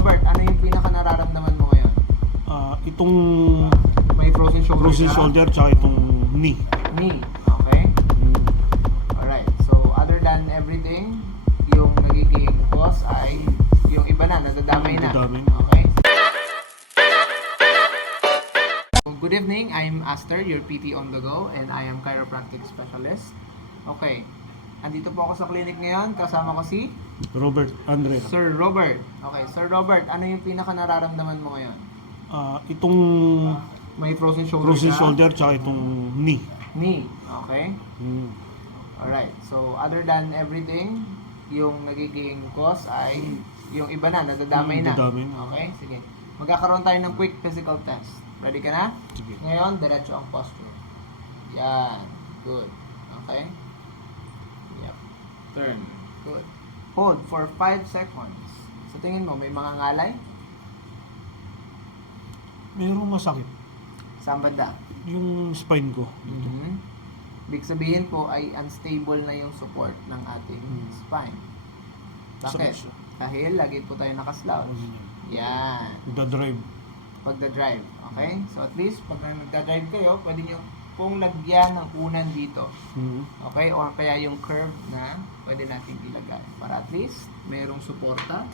Robert, ano yung pinaka nararamdaman mo ngayon? Itong May frozen shoulder frozen ka? shoulder tsaka itong knee. Knee. Okay. Mm. Alright. So, other than everything, yung nagiging cause ay yung iba na, nadadamay na. Nadadamay. Okay. So, good evening. I'm Aster, your PT on the go, and I am chiropractic specialist. Okay. Andito po ako sa clinic ngayon. Kasama ko si Robert Andrea. Sir Robert. Okay, Sir Robert, ano yung pinaka nararamdaman mo ngayon? Itong May frozen shoulder frozen ka? shoulder tsaka itong knee. Knee. Okay. Mm. Alright. So, other than everything, yung nagiging cause ay yung iba na, nadadamay na. Nadadamay na. Okay? Sige. Magkakaroon tayo ng quick physical test. Ready ka na? Sige. Ngayon, diretso ang posture. Yan. Good. Okay? Yep. Turn. Good. Hold for 5 seconds. Sa tingin mo, may mga ngalay? Merong masakit. Saan banda? Yung spine ko. Mhm. Ibig sabihin po ay unstable na yung support ng ating spine. Bakit? Sakit siya. Dahil lagi po tayo nakaslouch. Yan. Nagda-drive. Pagda-drive. Okay? So at least, pag nagda-drive kayo, pwede nyo pong lagyan ng unan dito. Mm. Okay? O kaya yung curve na pwede natin ilagay. Para at least, merong suporta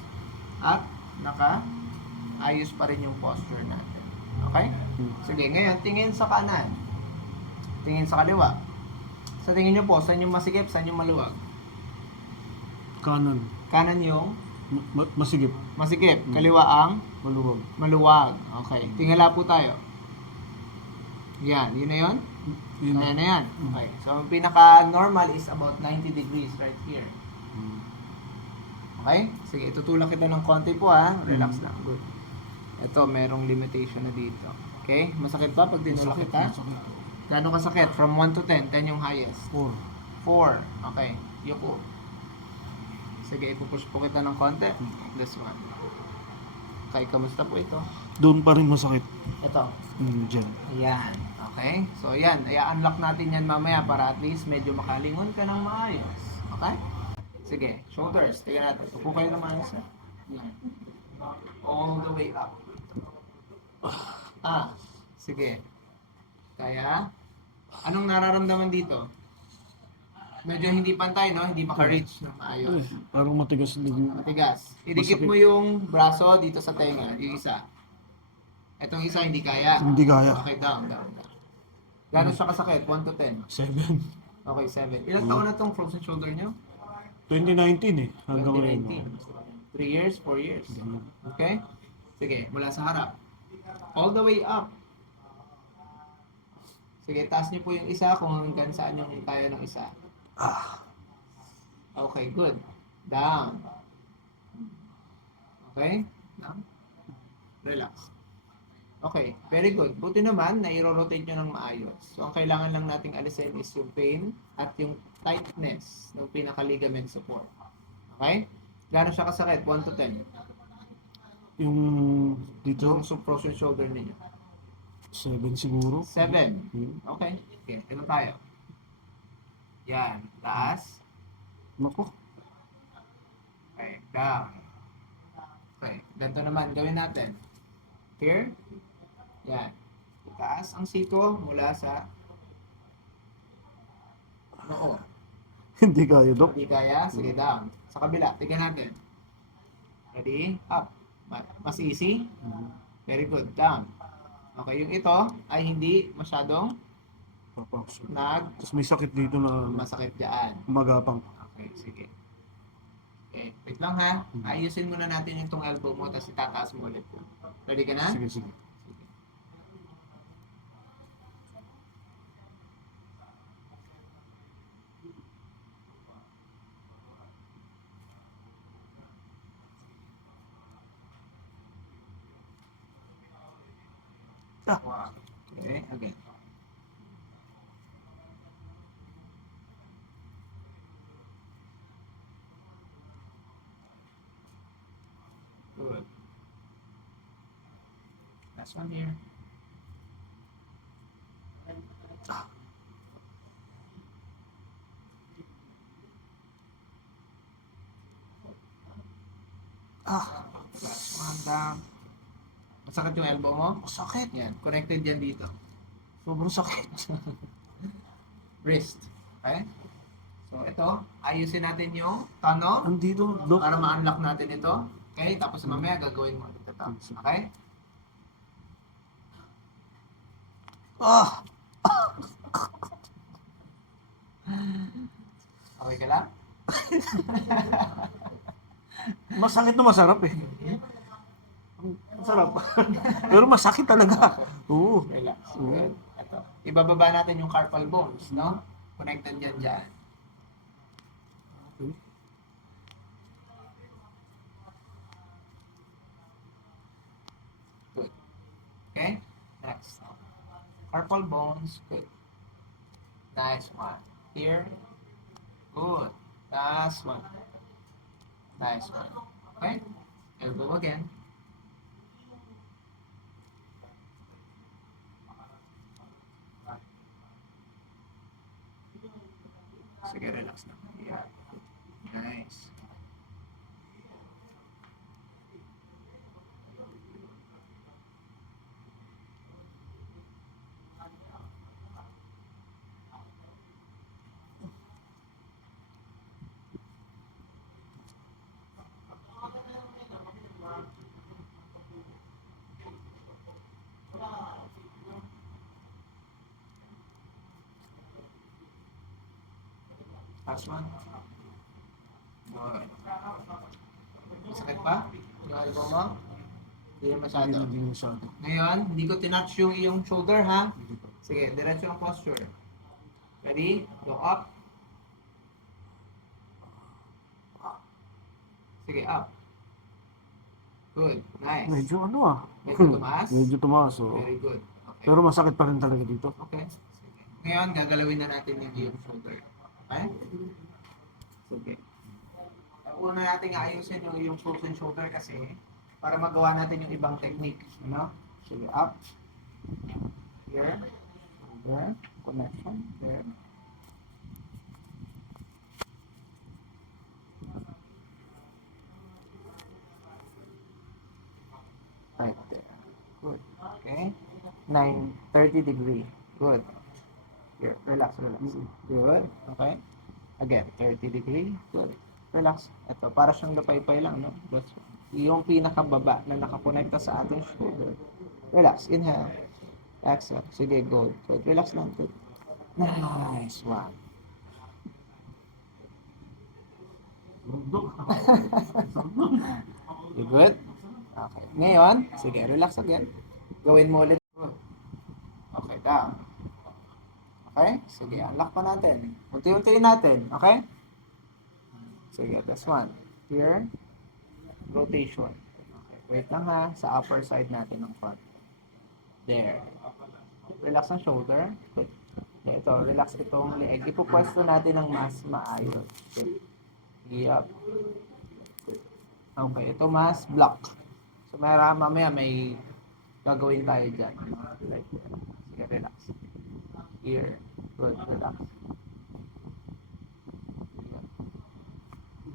at naka-ayos pa rin yung posture natin. Okay? Sige, ngayon, tingin sa kanan. Tingin sa kaliwa. Sa tingin nyo po, saan yung masikip, saan yung maluwag? Kanan. Kanan yung Masigip. masikip, kaliwa ang Maluwag. maluwag. Okay, tingala po tayo. Yan, yun na yun? Yun. Ayan na yan. Okay, so ang pinaka-normal is about 90 degrees right here. Mm. Okay? Sige, itutulak kita ng konti po ha. Relax lang. Good. Ito, merong limitation na dito. Okay? Masakit ba pag dinulak kita? Masakit. Gano'ng kasakit? From 1 to 10. 10 yung highest. 4. 4. Okay. Yuko. Sige, ipupush po kita ng konti. This one. Okay, kamusta po ito? Doon pa rin masakit. Ito. Diyan. Ayan. Okay? So, yan. I-unlock natin yan mamaya para at least medyo makalingon ka ng maayos. Okay? Sige. Shoulders. Tingnan natin. Upo kayo ng maayos. Yan. All the way up. Sige. Kaya, anong nararamdaman dito? Medyo hindi pantay, no? Hindi maka-reach ng maayos. Parang matigas din. Matigas. Idikit Masakit. mo yung braso dito sa tenga, yung isa. Etong isa hindi kaya. Hindi kaya. Okay, down. Gano'n siya kasakit? 1 to 10. 7. Okay, 7. Ilang taon na tong frozen shoulder nyo? 2019 eh. Hanggang ngayon. 2019. 3 years, 4 years. Okay? Sige, mula sa harap. All the way up. Sige, taas niyo po yung isa kung hanggang saan yung kaya ng isa. Okay, good. Down. Okay? Down. Relax. Okay, very good. Buti naman, na-rotate nyo ng maayos. So, ang kailangan lang nating alisin is yung pain at yung tightness ng pinaka-ligament support. Okay? Gano'n siya kasakit? 1 to 10. Yung dito, Yung frozen shoulder ninyo. 7 siguro. 7. Okay. Okay, ito tayo. Yan. Taas. Nako. Okay, down. Okay, ganito naman. Gawin natin. Here. Yan. Taas ang siko mula sa noo. Hindi kaya, Dok. Hindi kaya? Sige, down. Sa kabila. Tignan natin. Ready? Up. Mas easy? Very good. Down. Okay, yung ito ay hindi masyadong Papasok. nag Tapos may sakit dito na masakit dyan. magapang. Okay, sige. Okay, wait lang ha. Ayusin muna natin yung tong elbow mo, tapos itataas mo ulit. Ready ka na? Sige, sige. Okay, again. Good. Last one here. Last one, down. Masakit yung elbow mo? Sakit. Yan, connected yan dito. Sobrang sakit. Wrist. Okay? So, ito, ayusin natin yung tunnel Andito, Dok. para ma-unlock natin ito. Okay? Tapos mamaya gagawin mo ulit ito. Okay? Ah! Okay ka lang? Masakit na masarap eh. Masarap. Pero masakit talaga. Oo. Relax. Good. Ito. Ibababa natin yung carpal bones, no? Connected yan dyan. Okay. Good. Okay? Next. Carpal bones. Good. Nice one. Here. Good. Last one. Nice one. Okay? Elbow again. Sige, relax na. Yeah. Nice. Last one. Good. Masakit pa? Yung elbow mo? Hindi na masyado. Hindi masyado. Ngayon, hindi ko tinouch yung iyong shoulder, ha? Hindi pa. Sige, diretso ang posture. Ready? Go up. Sige, up. Good. Nice. Medyo ano ah. Medyo tumaas? Medyo tumaas, oo. Very good. Okay. Pero masakit pa rin talaga dito. Okay. Sige. Ngayon, gagalawin na natin yung iyong shoulder. Okay? Sige. Una natin ayusin yung iyong frozen shoulder kasi para magawa natin yung ibang technique. Ano? Sige, up. Here. There. Connection. There. Right there. Good. Okay. 30 degree. Good. Here, relax, relax. Good. Okay. Again, 30 degree. Good. Relax. Ito, para siyang lapaypay lang, no? That's yung pinakababa na nakakonekta sa ating shoulder. Relax. Inhale. Exhale. Sige, good. Good. Relax lang. Good. Nice one. You good? Okay. Ngayon, sige, relax again. Gawin mo ulit. Okay, down. Okay? Sige, unlock pa natin. Unti-untiin natin. Okay? Sige, this one. Here. Rotation. Okay, wait lang ha. Sa upper side natin ng front. There. Relax ang shoulder. Good. Ito, relax itong leg. Ipupwesto natin ng mas maayos. Good. Yup. Good. Okay, ito mas block. So, mamaya may gagawin tayo dyan. Like that. Sige, relax. Here. Good, relax.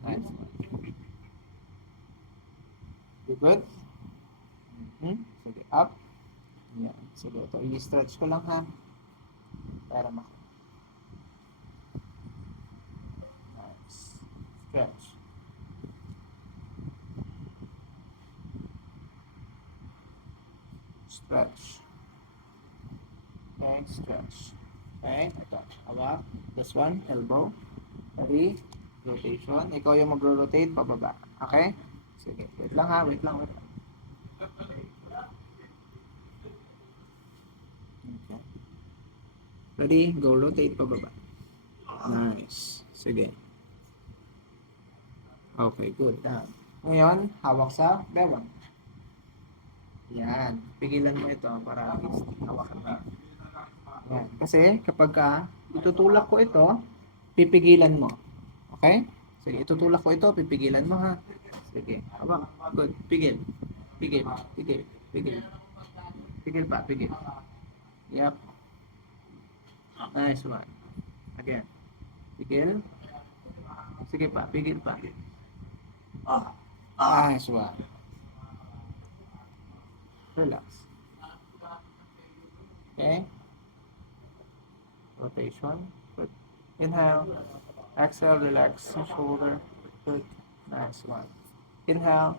Nice. You good? Sige, up. Yan. Sige, ito. I-stretch ko lang ha. Para nice. Stretch. Stretch. Okay, stretch. Okay, ito. Hawak. This one, elbow. Ready? Rotation. Ikaw yung magro-rotate pababa. Okay? Sige. Wait lang ha. Wait lang. Wait lang. Okay. Ready? Go rotate pababa. Nice. Sige. Okay, good. Down. Ngayon, hawak sa bewang. Yan. Pigilan mo ito para at least hawakan mo. Yan. Kasi kapag itutulak ko ito, pipigilan mo. Okay? Sige, itutulak ko ito, pipigilan mo ha. Sige, hawak. Good. Pigil. Pigil. Pigil. Pigil. Pigil pa, pigil. Yep. Nice one. Again. Pigil. Sige pa, pigil pa. Nice one. relax. Okay? Rotation. Good. Inhale. Exhale, relax the shoulder. Good. Nice one. Inhale.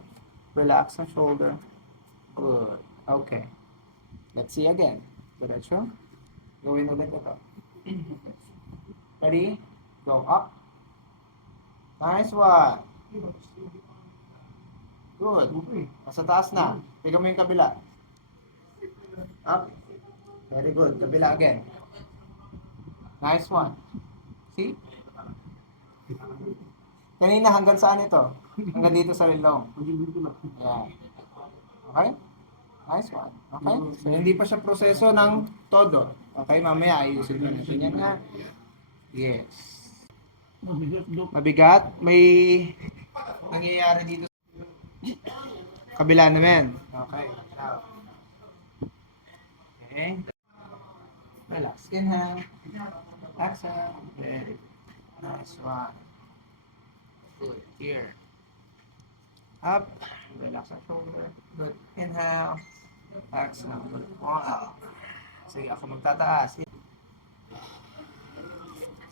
Relax the shoulder. Good. Okay. Let's see again. Diretso. Gawin ulit ito. Ready? Go up. Nice one. Good. Nasa taas na. Tignan mo yung kabila. Up. Very good. Kabila again. Nice one. See? Kanina hanggang saan ito? Hanggang dito sa rilong. Yan. Okay? Nice one. Okay? So, hindi pa siya proseso ng todo. Okay? Mamaya ayusin mo natin yan ha. Yes. Mabigat. May nangyayari dito. Kabila naman. Okay. Now. Okay. Relax. Inhale. Exhale. Very good. Nice one. Good. Here. Up. Relax ang shoulder. Good. Inhale. Exhale. Good. One. Sige, ako magtataas.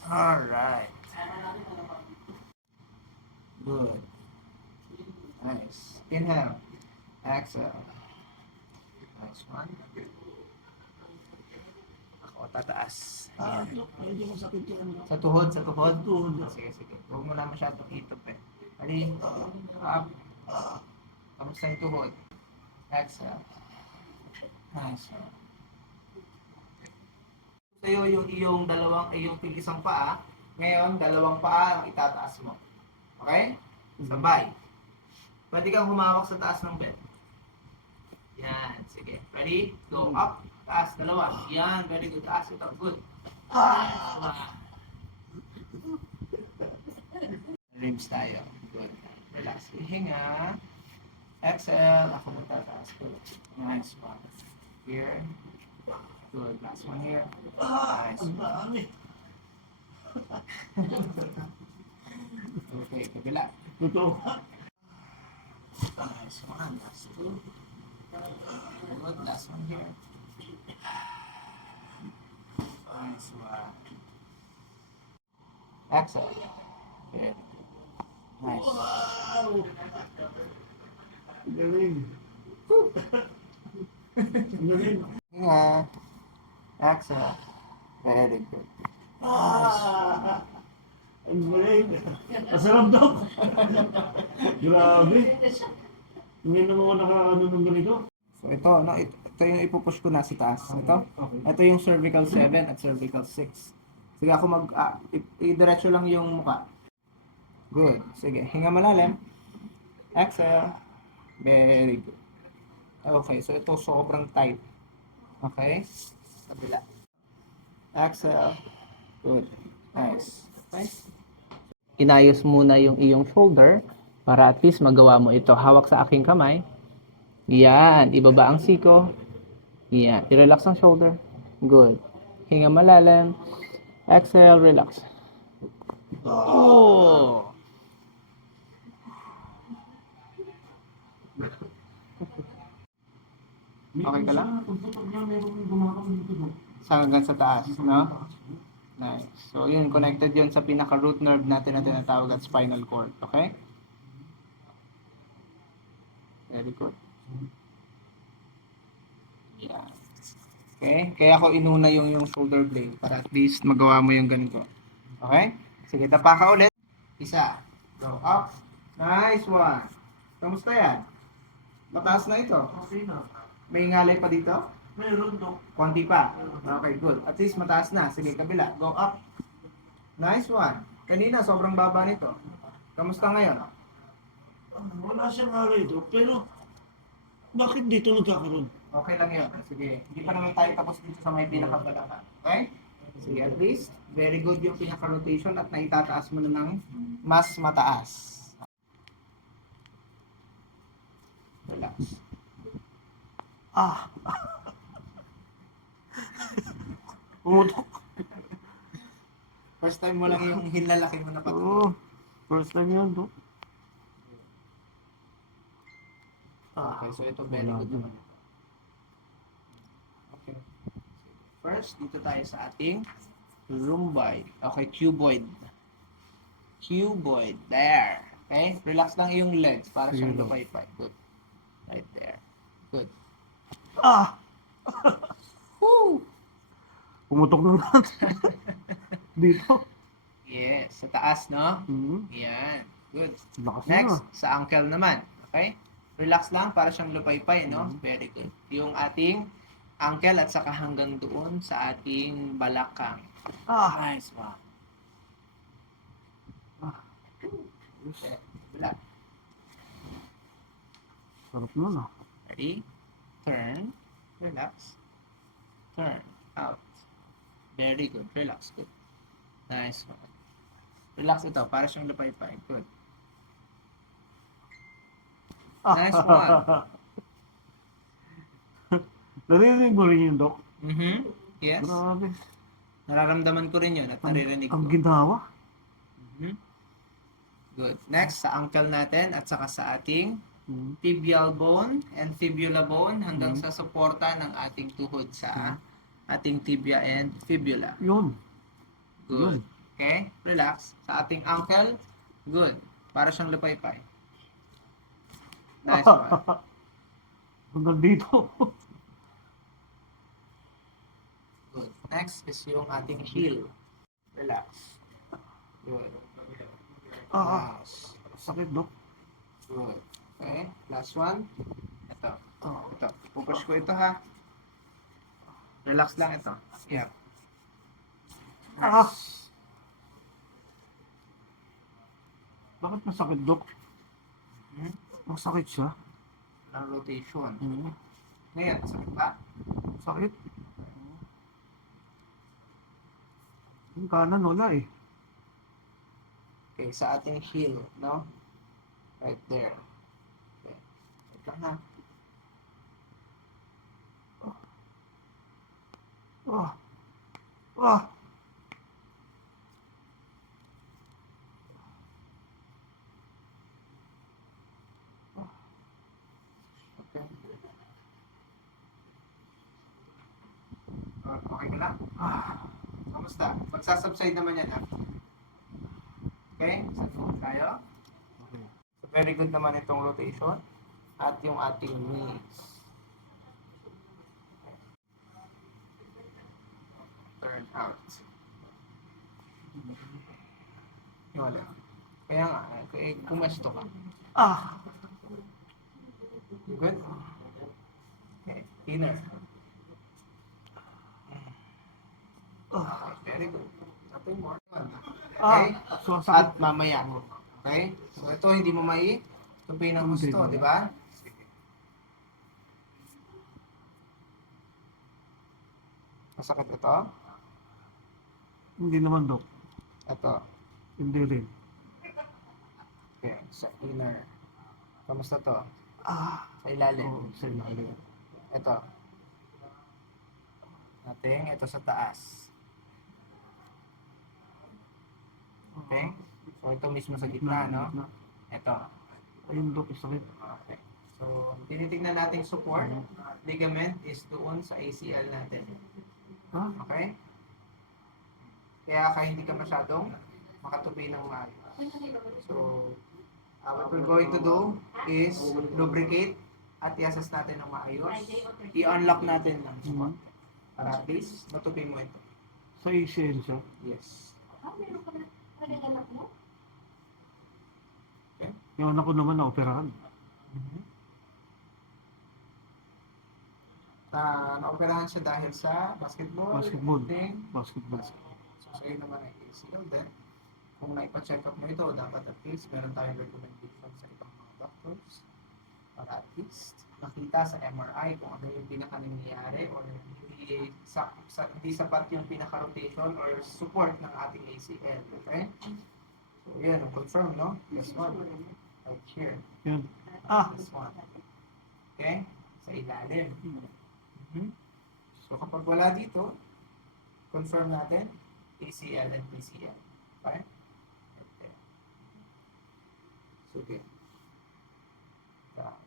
Alright. Good. Nice. Inhale. Exhale. Nice one. Ako tataas. Ayan. Medyo masakit yan. Sa tuhod, sa tuhod. Sige, sige. Huwag mo na masyadong hitop eh. Ready? Up. Kamusta yung tuhod? Exhale. Nice one. Sa'yo yung iyong isang paa. Ngayon, dalawang paa ang itataas mo. Okay? Sabay. Pwede kang humawak sa taas ng bed. Yan. Sige. Ready? Go up. Taas. Dalawa. Yan. Very good. Taas ito. Good. Ribs tayo. Good. Relax. Hinga. Exhale. Ako magtataas. Good. Nice one. Here. Good. Last one here. Nice one. Okay. Kabila. Totoo. Nice one. Last two. Good. Last one here. Nice one. Exhale. Good. Nice. Galing. Galing. Hinga. Exhale. Very good. Ang galing. Masarap daw. Grabe. Hindi naman ako nakakaano ng ganito. So ito, no, ito yung ipupush ko na sa taas. Ito yung cervical 7 at cervical 6. Sige ako i-diretso lang yung muka. Good. Sige, hinga malalim. Exhale. Very good. Okay, so ito sobrang tight. Okay? Kabila. Exhale. Good. Nice. Okay? Inayos muna yung iyong shoulder para at least magawa mo ito. Hawak sa aking kamay. Yan. Ibaba ang siko. Yan. I-relax ang shoulder. Good. Hinga malalim. Exhale. Relax. Oh! Okay ka lang? Hanggang sa taas, no? Nice. So, yun, connected yun sa pinaka-root nerve natin na tinatawag at spinal cord. Okay? Very good. Yeah. Okay? Kaya ako inuna yung shoulder blade para at least magawa mo yung ganito. Okay? Sige, tapa ka ulit. Isa. Go up. Nice one. Kamusta yan? Mataas na ito. Okay na. May ngalay pa dito? Meron daw. Konti pa. Okay, good. At least mataas na. Sige, kabila. Go up. Nice one. Kanina, sobrang baba nito. Kamusta ngayon? Wala siyang alay daw. Pero, bakit dito nagkakaroon? Okay lang yun. Sige. Hindi pa naman tayo tapos dito sa may pinakabalaka. Okay? Sige, at least, very good yung pinaka-rotation at naitataas mo na ng mas mataas. Relax. Pumutok. First time mo lang yung hinlalaki mo na pati. Oo. First time yun, no? Okay, so ito very good naman. First, dito tayo sa ating rhomboid. Okay, cuboid. Cuboid. There. Okay? Relax lang yung legs para siyang Sige lang. lupay-pay. Good. Right there. Good. Ah! Woo! Pumutok na lahat. Dito. Yes. Sa taas, no? Hmm. Yan. Good. Lakas Next, na. sa ankle naman. Okay? Relax lang para siyang lupay-pay, no? Very good. Yung ating ankle at saka hanggang doon sa ating balakang. Ah! Nice one. Okay. Relax. Sarap nun ah. Ready? Turn. Relax. Turn. Out. Very good. Relax. Good. Nice one. Relax ito. Para siyang lupay-pay. Good. Nice one. Naririnig mo rin yun, Dok? Mm-hmm. Yes. Grabe. Nararamdaman ko rin yun at naririnig Ang ko. ginawa. Mhm. Good. Next, sa ankle natin at saka sa ating Hmm. tibial bone and fibula bone hanggang sa suporta ng ating tuhod sa ating tibia and fibula. Yun. Good. Okay? Relax. Sa ating ankle, good. Para siyang lupay-pay. Nice one. Hanggang dito. Good. Next is yung ating heel. Relax. Good. Ah! Nice. Sakit, Dok. Good. Okay. Last one. Ito. Ah. Ito. Pupush ko ito ha. Relax lang ito. Yep. Ah! Bakit masakit, Dok? Hmm? Masakit siya. Ang rotation. Hmm. Ngayon, sakit ba? Sakit. Yung kanan wala eh. Okay, sa ating heel, no? Right there. Okay. Wait lang ha. Ah! Ah! Okay. Okay ka lang? Ah! Kamusta? Magsasubside naman yan ha. Okay? Sa tayo. Okay. So, very good naman itong rotation. At yung ating knees. Turn out. Yung wala. Kaya nga, pumesto ka. Ah! Good? Okay, inner. Ah! Okay, very good. Nothing more. Ah! Okay? Sumasakit. At mamaya. Okay? So ito, hindi mo mai tupi ng gusto, Hindi. di ba? Masakit ito. Hindi naman, Dok. Ito. Hindi rin. Okay, sa inner. Kamusta to? Ah! Sa ilalim. Oo, sa ilalim. Ito. Nothing. Ito sa taas. Okay? So ito mismo sa gitna, no? Ito. Ayun, Dok, sakit. Okay. So, tinitingnan nating support. Ligament is doon sa ACL natin. Ah! Okay? Kaya hindi ka masyadong makatupi ng maayos. So, what we're going to do is lubricate at i-assess natin ng maayos. I-unlock natin ng support. Para at least, matupi mo ito. Sa ACL siya. Yes. Yung anak ko naman na-operahan. Naoperahan siya dahil sa basketball. Basketball. Thing. Basketball. So, sa'yo naman ay ACL din. Kung naipa-check up mo ito, dapat at least meron tayong recommendation sa ibang mga doctors para at least makita sa MRI kung ano yung pinaka nangyayari or hindi sapat yung pinaka-rotation or support ng ating ACL. Okay? So, yun, confirm, no? This one. Right here. Yun. Ah! This one. Okay? Sa ilalim. So, kapag wala dito, confirm natin ACL and PCL. Okay? Okay. Sige. Down.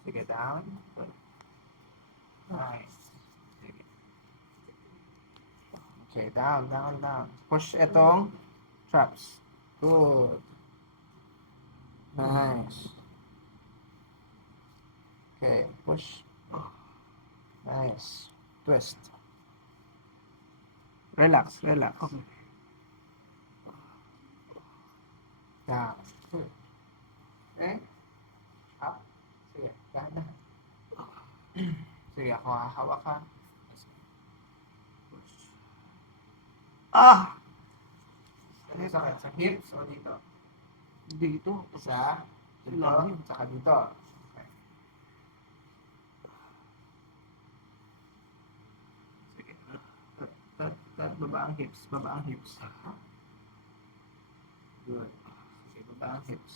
Sige, down. Good. Nice. Sige. Okay, down, down, down. Push itong traps. Good. Nice. Okay, push. Nice. Twist. Relax, relax. Okay. Down. Good. Okay. Up. Sige, dahan-dahan. Sige, ako hahawak ka. Ah! Ano sakit? Sa hips o dito? Dito. Sa dito, Ilalim. saka dito. Okay. Sige. Baba ang hips. Baba ang hips. Good. Sige, baba ang hips.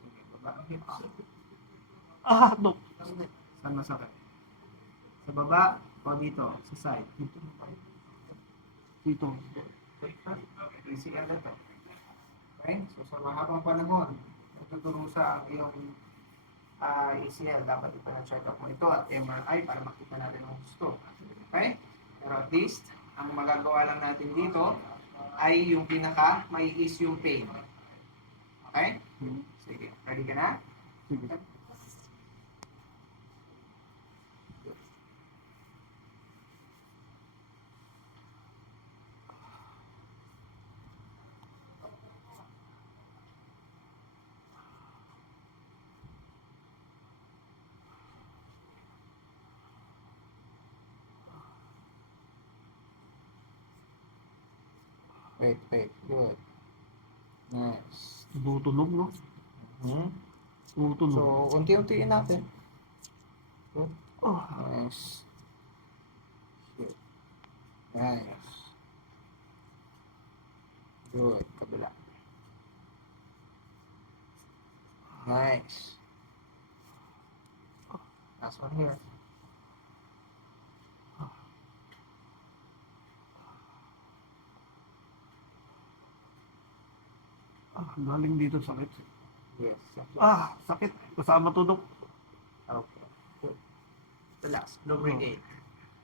Sige, baba ang hips. Ah, Dok. Saan masakit? Sa baba o dito? Sa side? Dito. Dito. Easy agad to. Okay? So sa mahabang panahon, natuturusa ang iyong ACL. Dapat ipana-check up mo ito at MRI para makita natin ang gusto. Okay? Pero at least, ang magagawa lang natin dito ay yung pinaka may ease yung pain. Okay? Sige. Ready ka na? Sige. Wait, wait. Good. Nice. Tumutunog, no? Hmm? Tumutunog. So, unti-untiin natin. Good. Oh. Nice. Good. Nice. Good. Kabila. Nice. Last one here. Ah, galing dito sakit. Yes. Ah, sakit. Kasama to, Dok. Okay. Good. Relax. Lubricate.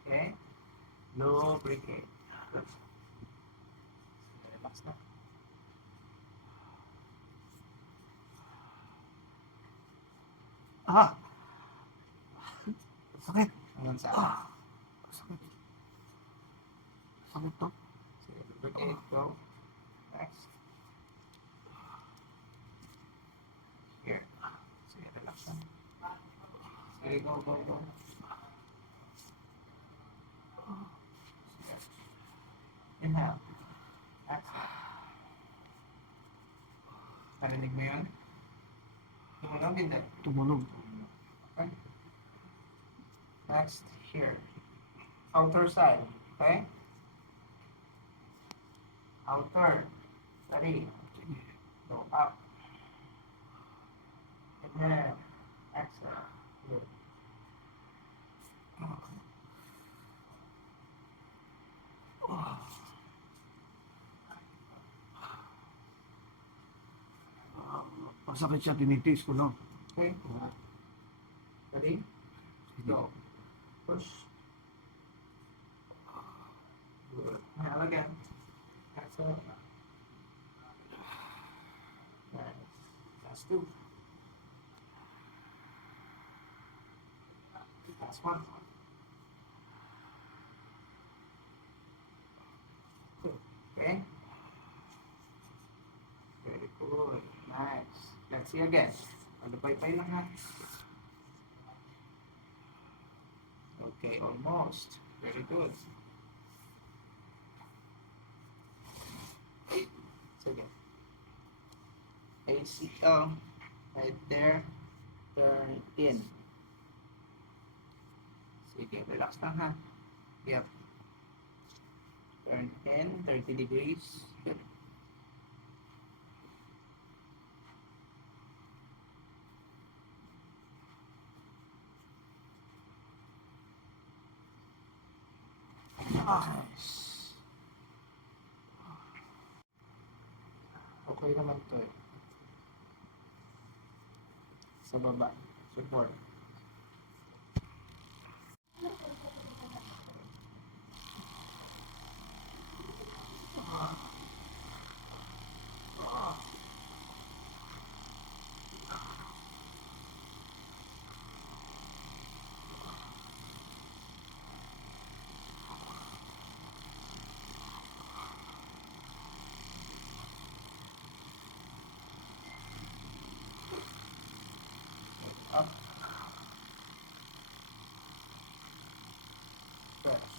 Okay? Lubricate. Good. Relax na. Ah. Sakit. Hanggang sa Ah. Sakit. Sakit to. sige, lubricate. Go. Next. Here. Sige, relax na. Sige, go, go, go. Sige. Inhale. Exhale. Narinig mo yun? Tumunog, hindi. Tumunog. Okay. Next, here. Outer side. Okay? Outer. Ready. Go up. Inhale. Exhale. Good. Masakit siya, tinitiis ko lang. Okay. Ready? Go. Push. Good. Inhale again. Exhale. Nice. Last two. Last one. Okay. Very good. Nice. Let's see again. Pagpapay lang ha. Okay, almost. Very good. Sige. ACL. Right there. Turn in. Sige, relax lang ha. Yep. Turn in 30 degrees. Good. Nice. Okay naman to eh. Sa baba. Support. Up. Stretch.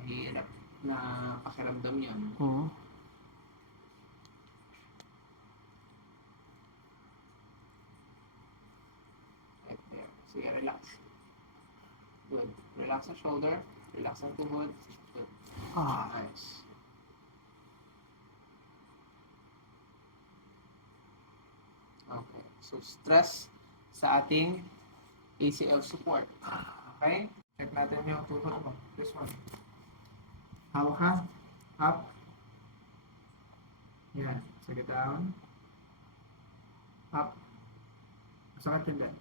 Mahirap na pakiramdam yun. Oo. Right there. Sige, relax. Good. Relax ang shoulder. Relax ang tuhod. Good. Nice. Okay. So, stress sa ating ACL support. Okay? Check natin yung tuhod mo. This one. Hawak ka. Up. Yan. Sige down. Up. Masakit din din.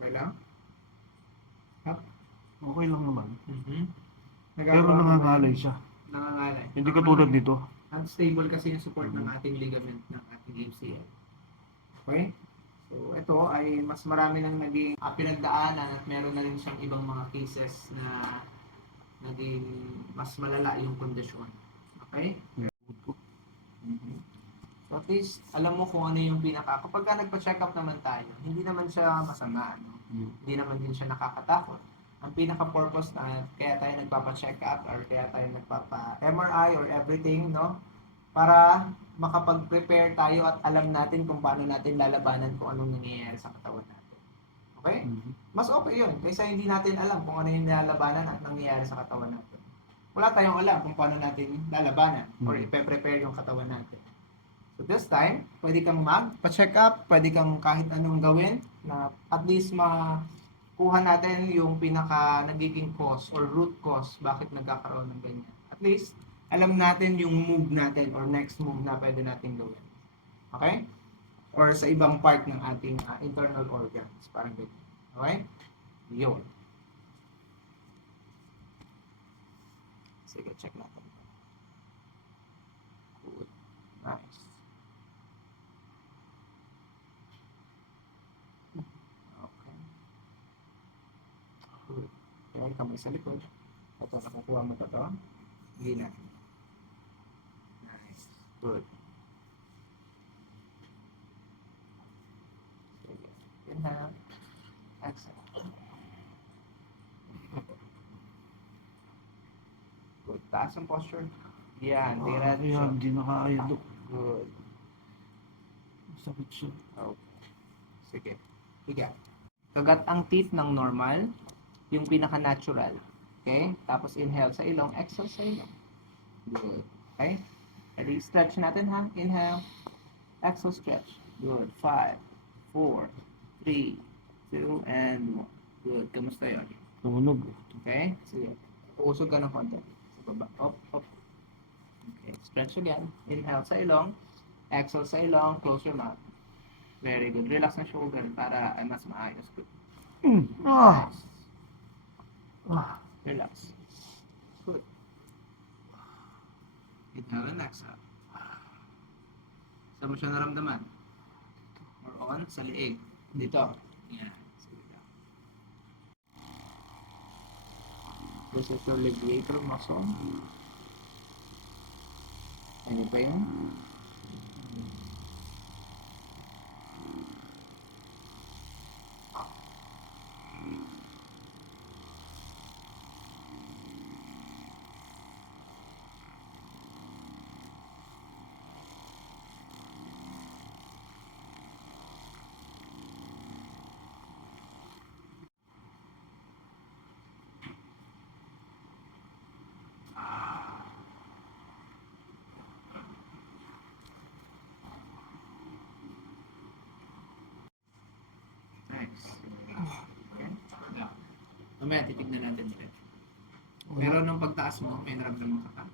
Okay lang? Up. Okay lang naman. Mm-hmm. Pero nangangalay siya. Nangangalay. Hindi katulad nito. Unstable kasi yung support ng ating ligament ng ating ACL. Okay? So, ito ay mas marami nang naging pinagdaanan at meron na rin siyang ibang mga cases na naging mas malala yung kondisyon. Okay? Mhm. So, at least, alam mo kung ano yung kapag ka nagpa-check up naman tayo, hindi naman siya masama, no? Hindi naman din siya nakakatakot. Ang pinaka-purpose na kaya tayo nagpapa-check up or kaya tayo nagpapa-MRI or everything, no? Para makapag-prepare tayo at alam natin kung paano natin lalabanan kung anong nangyayari sa katawan natin. Okay? Mas okay yun kaysa hindi natin alam kung ano yung nilalabanan at nangyayari sa katawan natin. Wala tayong alam kung paano natin lalabanan or ipe-prepare yung katawan natin. So this time, pwede kang magpa-check up, pwede kang kahit anong gawin na at least makuha natin yung pinaka nagiging cause or root cause bakit nagkakaroon ng ganyan. At least, alam natin yung move natin or next move na pwede natin gawin. Okay? Or sa ibang part ng ating internal organs. Parang ganyan. Okay? Yun. Sige, check natin. Good. Nice. Okay. Good. Okay, kamay sa likod. Ito, nakukuha mo ito. Hindi na. Nice. Good. Sige. Inhale. Exhale. Good. Taas ang posture. Yan. Diretso. Yan, hindi na kaya. Good. Sakit siya. Okay. Sige. Higa. Kagat ang teeth ng normal. Yung pinaka-natural. Okay? Tapos inhale sa ilong. Exhale sa ilong. Good. Okay? Ready? Stretch natin ha. Inhale. Exhale stretch. Good. 5, 4, 3, 2, and 1. Good. Kamusta yun? Tumunog. Okay? Sige. Uusog ka ng konti. Sa baba. Up, up. Okay. Stretch again. Inhale sa ilong. Exhale sa ilong. Close your mouth. Very good. Relax ang shoulder para ay mas maayos. Good. Nice. Relax. Good. Inhale and exhale. Saan mo siya naramdaman? Or on? Sa liig. Dito. Yan. Sige lang. This is your levator muscle. Any pain? Nice. Okay. Mamaya titignan natin ulit. Pero nung pagtaas mo, may naramdaman ka pa.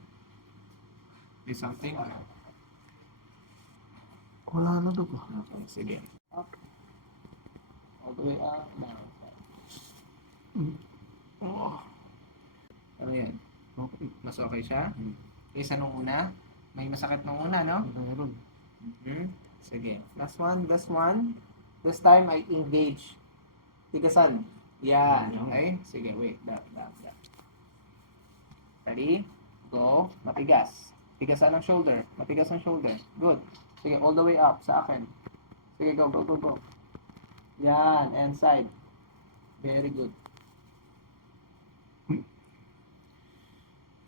May something? Wala na daw po. Okay, sige. Up. All the way up, down. Oh. Ano yan? Okay. Mas okay siya? Kaysa nung una? May masakit nung una, no? Meron. Sige. Last one, last one. This time, I engage. Tigasan. Yan, okay? Sige, wait. Down. Ready? Go. Matigas. Tigasan ang shoulder. Matigas ang shoulder. Good. Sige, all the way up sa akin. Sige, go. Yan, and side. Very good.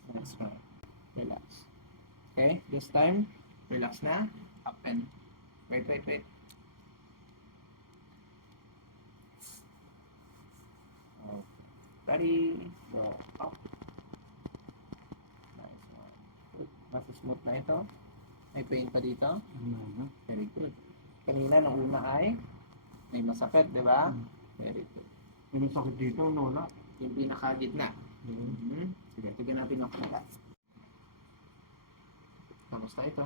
That's fine. Relax. Okay, this time, relax na. Up and wait. Okay. Ready? Go. Up. Nice one. Good. Mas smooth na ito. May pain pa dito. Very good. Kanina, nung una ay may masakit, di ba? Very good. Yung sakit dito, wala. Yung pinakagitna. Sige, tignan natin yung kanila. Kamusta ito?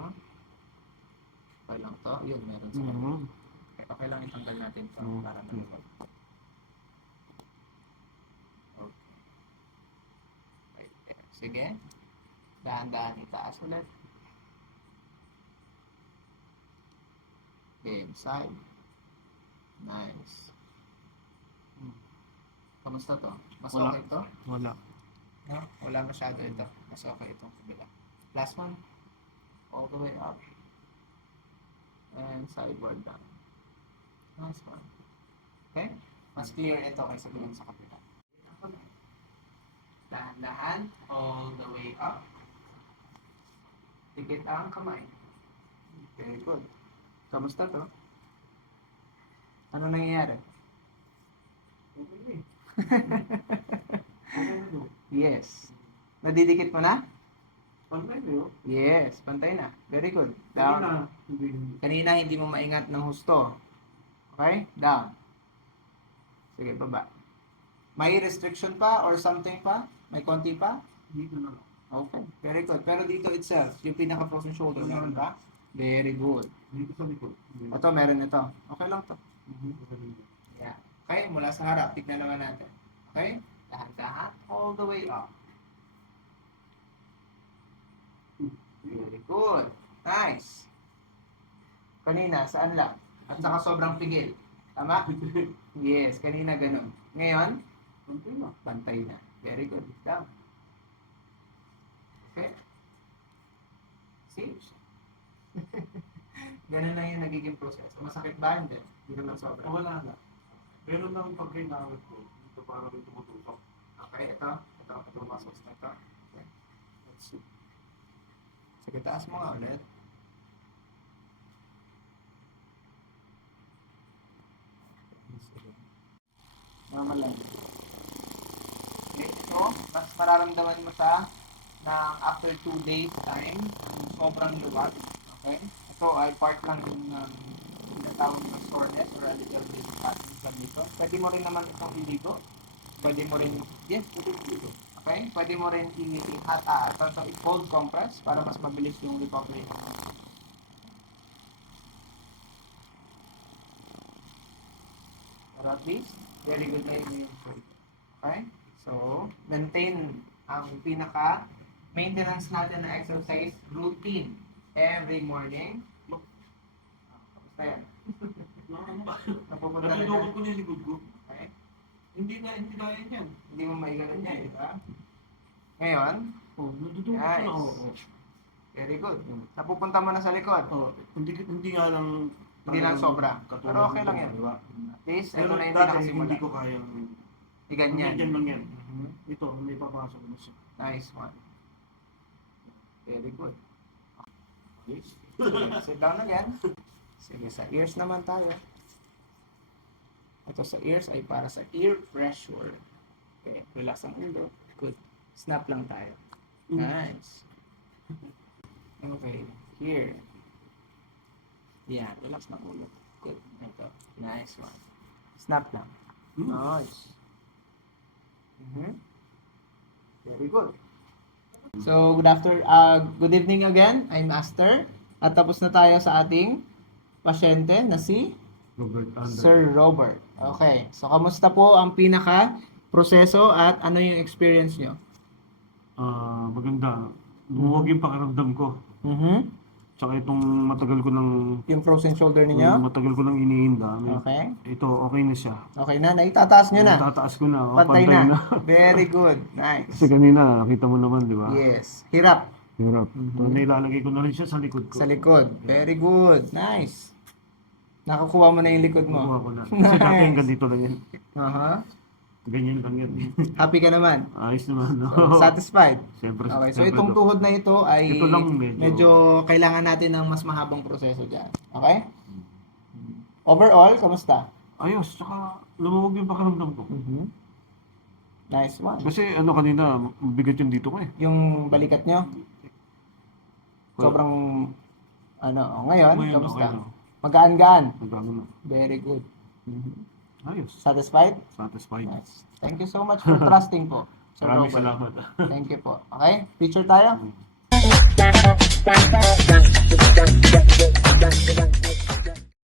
Okay lang to? Yun, meron sa kanila. Okay lang itanggal natin ito para maluwag. Okay. Right there. Sige. Dahan-dahan itaas ulit. Okay, side. Nice. Kamusta to? Mas Wala. okay to? Wala. No? Wala masyado ito. Mas okay itong kabila. Last one. All the way up. And sideward down. Nice one. Okay? Mas clear ito kaysa doon sa kabila. Dahan-dahan. All the way up. Tikit ang kamay. Very good. Kamusta to? Ano nangyayari? Yes. Nadidikit mo na? Pantay mo. Yes, pantay na. Very good. Down. Kanina hindi mo maingat ng husto. Okay? Down. Sige, baba. May restriction pa or something pa? May konti pa? Dito na lang. Okay, very good. Pero dito itself, yung pinaka-frozen shoulder, meron ba? Very good. Dito sa likod. Ito, meron ito. Okay lang to. Yeah. Okay, mula sa harap, tignan naman natin. Okay? Dahan-dahan, all the way up. Very good. Nice. Kanina, saan lang? At saka sobrang pigil. Tama? Yes, kanina ganun. Ngayon, Pantay na. pantay na. Very good. Down. Okay? See? Ganun lang yung nagiging process. Masakit ba? Hindi. Hindi naman sobra. Wala na. Pero lang pag ginamit ko, dito parang tumututok. Okay, ito. Ito muscles na ito. Okay. Let's see. Sige, taas mo nga ulit. Normal lang. Okay, ito, mas mararamdaman mo sa ng after 2 days time, sobrang luwag. Okay? Ito ay part lang yung tinatawag na soreness or a little bit fatness lang dito. Pwede mo rin naman itong iligo. Pwede mo rin, yes, pwede iligo. Okay? Pwede mo rin i-cold compress para mas mabilis yung recovery. Pero at least, very good na yung okay? So, maintain ang maintenance natin na exercise routine every morning. Kamusta yan? Napupunta na Nalulungan yan? ko na yung likod ko. Okay? Hindi kaya yan. Hindi mo maigalan yan, di ba? Ngayon, Oh, nadudungan ko na. Nice. Oo. very good. Napupunta mo na sa likod. Oh, hindi nga lang. Hindi lang sobra. Katulad Pero okay nito, lang yan. di ba? At least, ito Pero na yung dati, pinakasimula. hindi ko kayang. Di ganyan. Ganyan lang yan. Mhm. Ito, may papasok na siya. Nice one. Very good. Yes. Sige, sit down again. Sige, sa ears naman tayo. Ito sa ears ay para sa ear pressure. Okay, relax ang ulo. Good. Snap lang tayo. Nice. Okay, here. Yan, relax ng ulo. Good. Ito. Nice one. Snap lang. Nice. Very good. So, good evening again. I'm Aster. At tapos na tayo sa ating pasyente na si Robert Andre. Sir Robert. Okay. So, kamusta po ang pinaka-proseso at ano yung experience nyo? Maganda. Lumuwag yung pakiramdam ko. Tsaka itong matagal ko nang Yung frozen shoulder ninyo? iniinda. Okay. Ito, okay na siya. Okay na. Naitataas nyo na. Tataas ko na. Pantay na. Very good. Nice. Kasi kanina, nakita mo naman, di ba? Yes. Hirap. Hirap. So, nilalagay ko na rin siya sa likod ko. Sa likod. Very good. Nice. Nakakuha mo na yung likod mo. Kuha ko na. Kasi dati hanggang dito lang yan. Aha. Ganyan lang yan. Happy ka naman. Ayos naman, no? So, satisfied. Siyempre. Okay, so siyempre, itong Dok. tuhod na ito ay Ito lang medyo kailangan natin ng mas mahabang proseso dyan. Okay? Overall, kamusta? Ayos, tsaka lumuwag yung pakiramdam ko. Nice one. Kasi ano kanina, bigat yung dito ko eh. Yung balikat nyo? Sobrang, ngayon, Ngayon, kamusta? okay na. Magaan-gaan. Nagano na. Very good. Ayos. Satisfied? Satisfied. Nice. Thank you so much for trusting po. Sir Maraming Robert. salamat. Thank you po. Okay? Picture tayo?